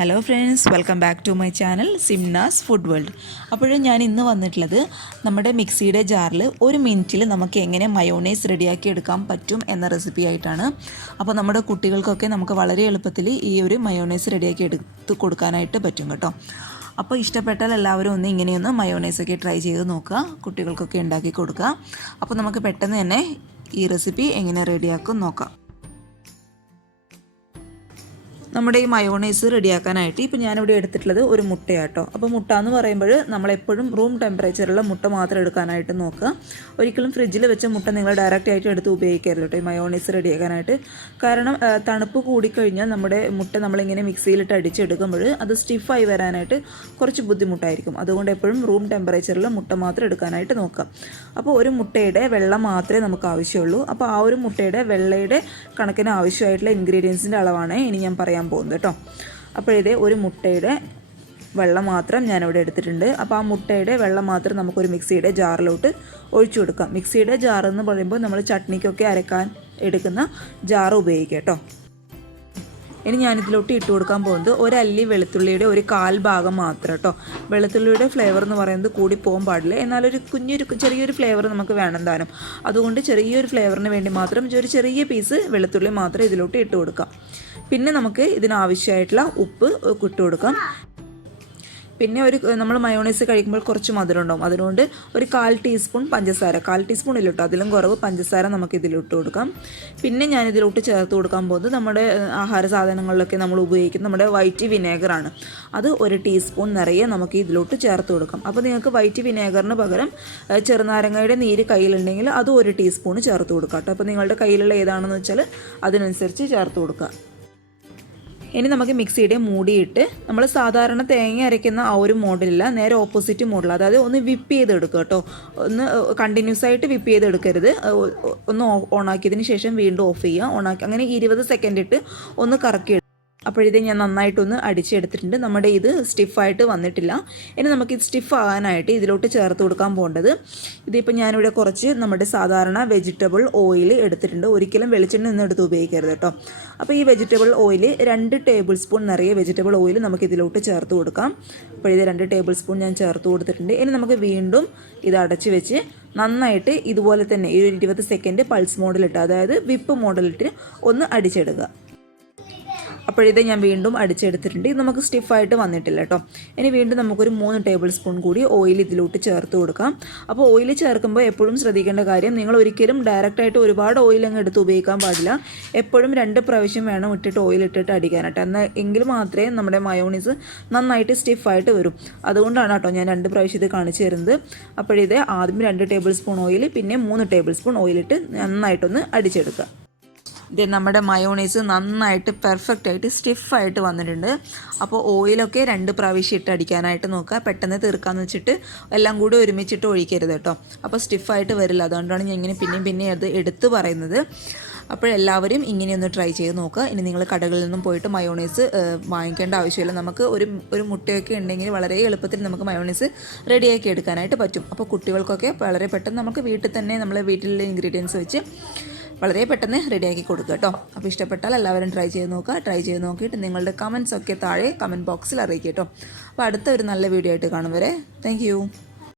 Hello friends, welcome back to my channel Simnas food world. അപ്പോഴും ഞാൻ ഇന്ന് വന്നിട്ടുള്ളത് നമ്മുടെ മിക്സിയുടെ ജാറിൽ ഒരു മിനിറ്റിൽ നമുക്ക് എങ്ങനെ മയോണൈസ് റെഡിയാക്കി എടുക്കാൻ പറ്റും എന്ന റെസിപ്പി ആയിട്ടാണ്. അപ്പോൾ നമ്മുടെ കുട്ടികൾക്കൊക്കെ നമുക്ക് വളരെ എളുപ്പത്തിൽ ഈ ഒരു മയോണൈസ് റെഡിയാക്കി എടുത്ത് കൊടുക്കാനായിട്ട് പറ്റും കേട്ടോ. അപ്പോൾ ഇഷ്ടപ്പെട്ടാൽ എല്ലാവരും ഒന്ന് ഇങ്ങനെയൊന്ന് മയോണൈസൊക്കെ ട്രൈ ചെയ്ത് നോക്കുക, കുട്ടികൾക്കൊക്കെ ഉണ്ടാക്കി കൊടുക്കുക. അപ്പോൾ നമുക്ക് പെട്ടെന്ന് തന്നെ ഈ റെസിപ്പി എങ്ങനെ റെഡിയാക്കും നോക്കാം. നമ്മുടെ ഈ മയോണൈസ് റെഡിയാക്കാനായിട്ട് ഇപ്പോൾ ഞാനിവിടെ എടുത്തിട്ടുള്ളത് ഒരു മുട്ടയാട്ടോ. അപ്പോൾ മുട്ട എന്ന് പറയുമ്പോൾ നമ്മളെപ്പോഴും റൂം ടെമ്പറേച്ചറുള്ള മുട്ട മാത്രം എടുക്കാനായിട്ട് നോക്കുക. ഒരിക്കലും ഫ്രിഡ്ജിൽ വെച്ച മുട്ട നിങ്ങൾ ഡയറക്റ്റ് ആയിട്ട് എടുത്ത് ഉപയോഗിക്കരുത് കേട്ടോ ഈ മയോണൈസ് റെഡിയാക്കാനായിട്ട്. കാരണം തണുപ്പ് കൂടിക്കഴിഞ്ഞാൽ നമ്മുടെ മുട്ട നമ്മളിങ്ങനെ മിക്സിയിലിട്ട് അടിച്ചെടുക്കുമ്പോൾ അത് സ്റ്റിഫായി വരാനായിട്ട് കുറച്ച് ബുദ്ധിമുട്ടായിരിക്കും. അതുകൊണ്ട് എപ്പോഴും റൂം ടെമ്പറേച്ചറിൽ മുട്ട മാത്രം എടുക്കാനായിട്ട് നോക്കുക. അപ്പോൾ ഒരു മുട്ടയുടെ വെള്ള മാത്രമേ നമുക്ക് ആവശ്യമുള്ളൂ. അപ്പോൾ ആ ഒരു മുട്ടയുടെ വെള്ളയുടെ കണക്കിന് ആവശ്യമായിട്ടുള്ള ഇൻഗ്രീഡിയൻസിൻ്റെ അളവാണ് ഇനി ഞാൻ പറയാൻ പോകുന്നത് കേട്ടോ. അപ്പോൾ ഇത് ഒരു മുട്ടയുടെ വെള്ളം മാത്രം ഞാനിവിടെ എടുത്തിട്ടുണ്ട്. അപ്പോൾ ആ മുട്ടയുടെ വെള്ളം മാത്രം നമുക്കൊരു മിക്സിയുടെ ജാറിലോട്ട് ഒഴിച്ചു കൊടുക്കാം. മിക്സിയുടെ ജാർ എന്ന് പറയുമ്പോൾ നമ്മൾ ചട്നിക്കൊക്കെ അരക്കാൻ എടുക്കുന്ന ജാർ ഉപയോഗിക്കാം കേട്ടോ. ഇനി ഞാനിതിലോട്ട് ഇട്ട് കൊടുക്കാൻ പോകുന്നത് ഒരല്ലി വെളുത്തുള്ളിയുടെ ഒരു കാൽ ഭാഗം മാത്രം കേട്ടോ. വെളുത്തുള്ളിയുടെ ഫ്ലേവർ എന്ന് പറയുന്നത് കൂടി പോകാൻ പാടില്ല, എന്നാലൊരു ചെറിയൊരു ഫ്ലേവർ നമുക്ക് വേണം താനും. അതുകൊണ്ട് ചെറിയൊരു ഫ്ലേവറിന് വേണ്ടി മാത്രം ഒരു ചെറിയ പീസ് വെളുത്തുള്ളി മാത്രം ഇതിലോട്ട് ഇട്ട് കൊടുക്കാം. പിന്നെ നമുക്ക് ഇതിനാവശ്യമായിട്ടുള്ള ഉപ്പ് ഇട്ട് കൊടുക്കാം. പിന്നെ നമ്മൾ മയോണൈസ് കഴിക്കുമ്പോൾ കുറച്ച് മധുരം ഉണ്ടാവും, അതുകൊണ്ട് ഒരു 1/4 ടീസ്പൂൺ പഞ്ചസാര, 1/4 ടീസ്പൂൺ ഇല്ലിട്ടോ, അതിലും കുറവ് പഞ്ചസാര നമുക്ക് ഇതിലിട്ട് കൊടുക്കാം. പിന്നെ ഞാനിതിലോട്ട് ചേർത്ത് കൊടുക്കാൻ പോകുന്നത് നമ്മുടെ ആഹാര സാധനങ്ങളിലൊക്കെ നമ്മൾ ഉപയോഗിക്കുന്ന നമ്മുടെ വൈറ്റ് വിനേഗറാണ്. അത് 1 ടീസ്പൂൺ നിറയെ നമുക്ക് ഇതിലോട്ട് ചേർത്ത് കൊടുക്കാം. അപ്പോൾ നിങ്ങൾക്ക് വൈറ്റ് വിനേഗറിന് പകരം ചെറുനാരങ്ങയുടെ നീര് കയ്യിലുണ്ടെങ്കിൽ അത് 1 ടീസ്പൂൺ ചേർത്ത് കൊടുക്കാം കേട്ടോ. അപ്പോൾ നിങ്ങളുടെ കയ്യിലുള്ള ഏതാണെന്ന് വെച്ചാൽ അതിനനുസരിച്ച് ചേർത്ത് കൊടുക്കുക. ഇനി നമുക്ക് മിക്സിയുടെ മൂടിയിട്ട് നമ്മൾ സാധാരണ തേങ്ങ അരയ്ക്കുന്ന ആ ഒരു മോഡലില്ല, നേരെ ഓപ്പോസിറ്റ് മോഡൽ, അതായത് ഒന്ന് വിപ്പ് ചെയ്തെടുക്കുക കേട്ടോ. ഒന്ന് കണ്ടിന്യൂസ് ആയിട്ട് വിപ്പ് ചെയ്തെടുക്കരുത്. ഒന്ന് ഓണാക്കിയതിന് ശേഷം വീണ്ടും ഓഫ് ചെയ്യുക, ഓണാക്കി അങ്ങനെ 20 സെക്കൻഡ് ഇട്ട് ഒന്ന് കറക്കി. അപ്പോഴിത് ഞാൻ നന്നായിട്ടൊന്ന് അടിച്ചെടുത്തിട്ടുണ്ട്. നമ്മുടെ ഇത് സ്റ്റിഫായിട്ട് വന്നിട്ടില്ല. ഇനി നമുക്ക് ഇത് സ്റ്റിഫ് ആകാനായിട്ട് ഇതിലോട്ട് ചേർത്ത് കൊടുക്കാൻ പോകേണ്ടത്, ഇതിപ്പോൾ ഞാനിവിടെ കുറച്ച് നമ്മുടെ സാധാരണ വെജിറ്റബിൾ ഓയിൽ എടുത്തിട്ടുണ്ട്. ഒരിക്കലും വെളിച്ചെണ്ണ ഒന്നും എടുത്ത് ഉപയോഗിക്കരുത് കേട്ടോ. അപ്പോൾ ഈ വെജിറ്റബിൾ ഓയിൽ 2 ടേബിൾ സ്പൂൺ നിറയെ വെജിറ്റബിൾ ഓയിൽ നമുക്ക് ഇതിലോട്ട് ചേർത്ത് കൊടുക്കാം. അപ്പോൾ ഇത് 2 ടേബിൾ സ്പൂൺ ഞാൻ ചേർത്ത് കൊടുത്തിട്ടുണ്ട്. ഇനി നമുക്ക് വീണ്ടും ഇത് അടച്ച് വെച്ച് നന്നായിട്ട് ഇതുപോലെ തന്നെ ഈ 20 സെക്കൻഡ് പൾസ് മോഡിലിട്ട്, അതായത് വിപ്പ് മോഡലിട്ട് ഒന്ന് അടിച്ചെടുക്കുക. അപ്പോഴിത് ഞാൻ വീണ്ടും അടിച്ചെടുത്തിട്ടുണ്ട്. ഇത് നമുക്ക് സ്റ്റിഫായിട്ട് വന്നിട്ടില്ല കേട്ടോ. ഇനി വീണ്ടും നമുക്കൊരു 3 ടേബിൾ സ്പൂൺ കൂടി ഓയിൽ ഇതിലോട്ട് ചേർത്ത് കൊടുക്കാം. അപ്പോൾ ഓയിൽ ചേർക്കുമ്പോൾ എപ്പോഴും ശ്രദ്ധിക്കേണ്ട കാര്യം, നിങ്ങൾ ഒരിക്കലും ഡയറക്റ്റായിട്ട് ഒരുപാട് ഓയിൽ അങ്ങ് എടുത്ത് ഉപയോഗിക്കാൻ പാടില്ല. എപ്പോഴും 2 പ്രാവശ്യം വേണം ഇട്ടിട്ട് ഓയിൽ ഇട്ടിട്ട് അടിക്കാനായിട്ട്. എങ്കിൽ മാത്രമേ നമ്മുടെ മയോണൈസ് നന്നായിട്ട് സ്റ്റിഫായിട്ട് വരും. അതുകൊണ്ടാണ് കേട്ടോ ഞാൻ 2 പ്രാവശ്യം ഇത് കാണിച്ചു തരുന്നത്. അപ്പോഴിത് ആദ്യം 2 ടേബിൾ സ്പൂൺ ഓയിൽ, പിന്നെ 3 ടേബിൾ സ്പൂൺ ഓയിലിട്ട് നന്നായിട്ടൊന്ന് അടിച്ചെടുക്കുക. ഇത് നമ്മുടെ മയോണൈസ് നന്നായിട്ട് പെർഫെക്റ്റായിട്ട് സ്റ്റിഫായിട്ട് വന്നിട്ടുണ്ട്. അപ്പോൾ ഓയിലൊക്കെ 2 പ്രാവശ്യം ഇട്ട് അടിക്കാനായിട്ട് നോക്കുക. പെട്ടെന്ന് തീർക്കാമെന്ന് വെച്ചിട്ട് എല്ലാം കൂടി ഒരുമിച്ചിട്ട് ഒഴിക്കരുത് കേട്ടോ. അപ്പോൾ സ്റ്റിഫായിട്ട് വരില്ല. അതുകൊണ്ടാണ് ഞാൻ ഇങ്ങനെ പിന്നെയും അത് എടുത്ത് പറയുന്നത്. അപ്പോഴെല്ലാവരും ഇങ്ങനെയൊന്ന് ട്രൈ ചെയ്ത് നോക്കുക. ഇനി നിങ്ങൾ കടകളിൽ നിന്നും പോയിട്ട് മയോണൈസ് വാങ്ങിക്കേണ്ട ആവശ്യമില്ല. നമുക്ക് ഒരു മുട്ടയൊക്കെ ഉണ്ടെങ്കിൽ വളരെ എളുപ്പത്തിൽ നമുക്ക് മയോണൈസ് റെഡിയാക്കി എടുക്കാനായിട്ട് പറ്റും. അപ്പോൾ കുട്ടികൾക്കൊക്കെ വളരെ പെട്ടെന്ന് നമുക്ക് വീട്ടിൽ തന്നെ നമ്മൾ വീട്ടിലുള്ള ഇൻഗ്രീഡിയൻസ് വെച്ച് വളരെ പെട്ടെന്ന് റെഡിയാക്കി കൊടുക്കുക കേട്ടോ. അപ്പോൾ ഇഷ്ടപ്പെട്ടാൽ എല്ലാവരും ട്രൈ ചെയ്ത് നോക്കുക. ട്രൈ ചെയ്ത് നോക്കിയിട്ട് നിങ്ങളുടെ കമൻസ് ഒക്കെ താഴെ കമൻറ്റ് ബോക്സിൽ അറിയിക്കുക കേട്ടോ. അപ്പോൾ അടുത്ത ഒരു നല്ല വീഡിയോ ആയിട്ട് കാണും വരെ താങ്ക് യു.